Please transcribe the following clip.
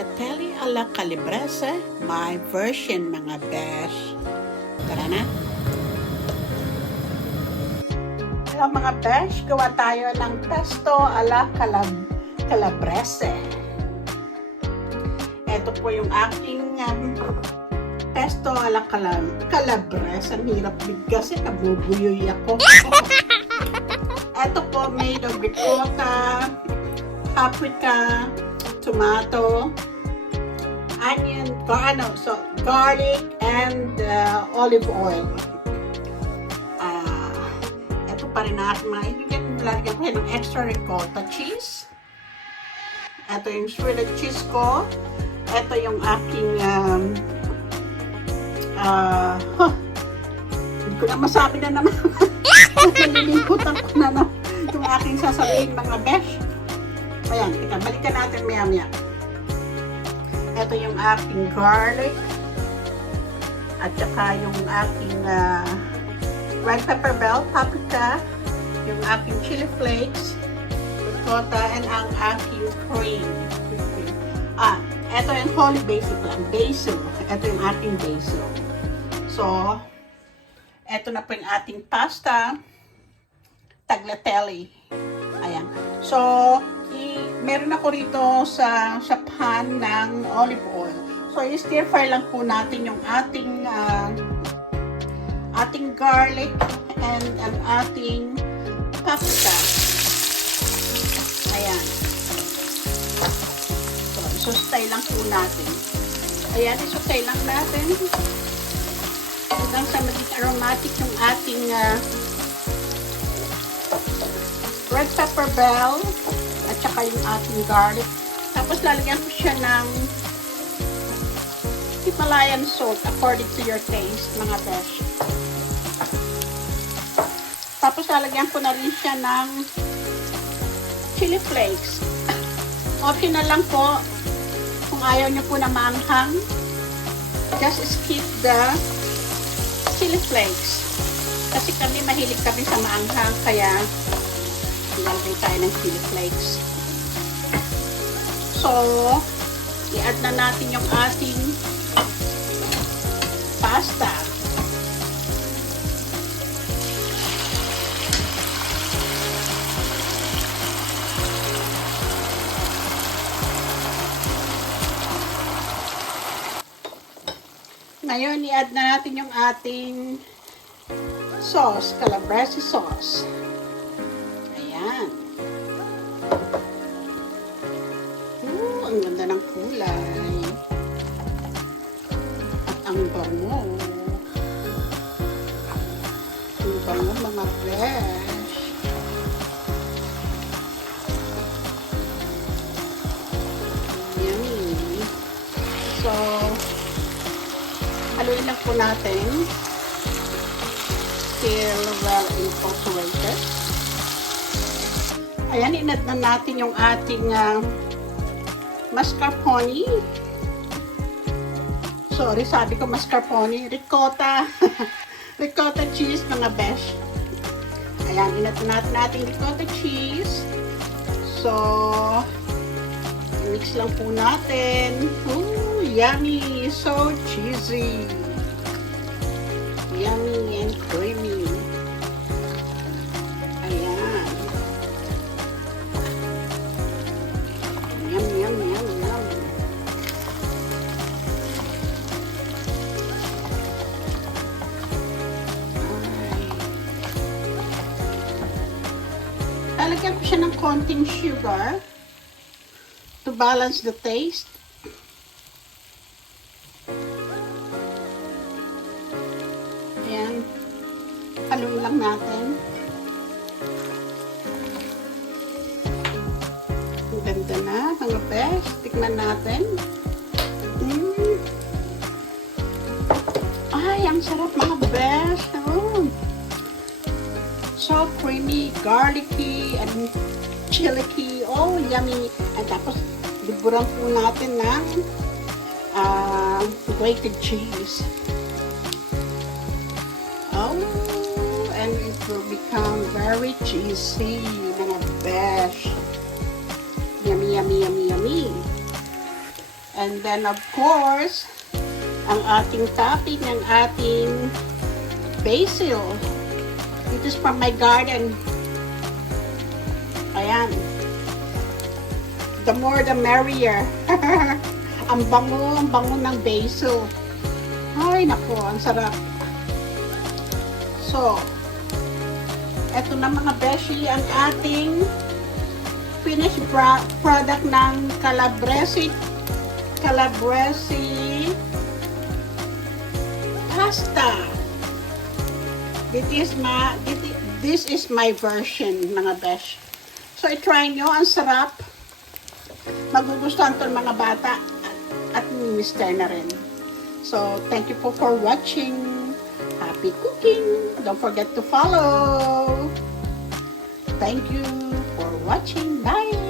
tagliatelle alla calabrese, my version mga besh. Tara na! Hello mga besh, gawa tayo ng pesto alla calabrese. Ito po yung aking pesto alla calabrese. Ang hirap bigkas kasi nabubuyoy ako. Ito po made of ricotta, paprika, tomato, onion, garlic, and olive oil. Ito pa rin natin mga ingredient. Lalagyan ko ng extra ricotta cheese. Ito yung shredded cheese ko. Ito yung aking hindi ko na masabi na naman. Nalilimutan ko na yung aking sasabihin mga besh. Ayan, balikan natin maya-maya. Ito yung aking garlic. At saka yung aking red pepper bell, paprika. Yung aking chili flakes, ricotta, and ang aking cream. Ito yung holy basil lang. Basil. Ito yung aking basil. So, ito na po yung ating pasta. Tagliatelle. Ayan. So, meron ako rito sa pan ng olive oil. So, i-stir fry lang po natin yung ating garlic and ang ating paprika. Ayan. So, isustay lang po natin. Ayan, isustay lang natin. Hanggang sa maging aromatic yung ating red pepper bell at saka yung ating garlic. Tapos lalagyan ko siya ng Himalayan salt according to your taste, mga besh. Tapos lalagyan ko na rin siya ng chili flakes. Optional lang po kung ayaw nyo po na maanghang. Just skip the chili flakes. Kasi kami mahilig kami sa maanghang, kaya lalagay tayo ng chili flakes. So, i-add na natin yung ating pasta. Ngayon, i-add na natin yung ating sauce, calabrese sauce. Ayan. Ang ganda ng kulay. At ang bango. Ang bango mga fresh. Yummy. So, haluin lang po natin till well incorporated. Ayan, inad na natin yung ating mascarpone. Sorry, sabi ko mascarpone. Ricotta. Ricotta cheese, mga besh. Ayan, inad na natin ating ricotta cheese. So, mix lang po natin. Ooh, yummy! So cheesy! Yummy and creamy. Ayan. Yum, yum, yum, yum. Lalagyan ko siya ng konting sugar to balance the taste. Ayan. Haluin lang natin. Ang ganda na, mga besh. Tikman natin. Ay, ang sarap mga besh. Oh. So creamy, garlicky, and chilicky. Oh, yummy. At tapos, liburan po natin ng grated cheese. Oh, and it will become very cheesy, mga besh. Yummy, yummy, yummy, yummy. And then of course, ang ating topping, ang ating basil. It is from my garden. Ayan. The more the merrier. Ang bango ng basil. Ay, naku, ang sarap. So, eto na mga beshi, ang ating finished product ng calabrese pasta. This is my version, mga besh. So, i-try nyo, ang sarap. Magugustuhan to ng mga bata at ni Mister na rin. So, thank you for watching. Happy cooking. Don't forget to follow. Thank you for watching. Bye.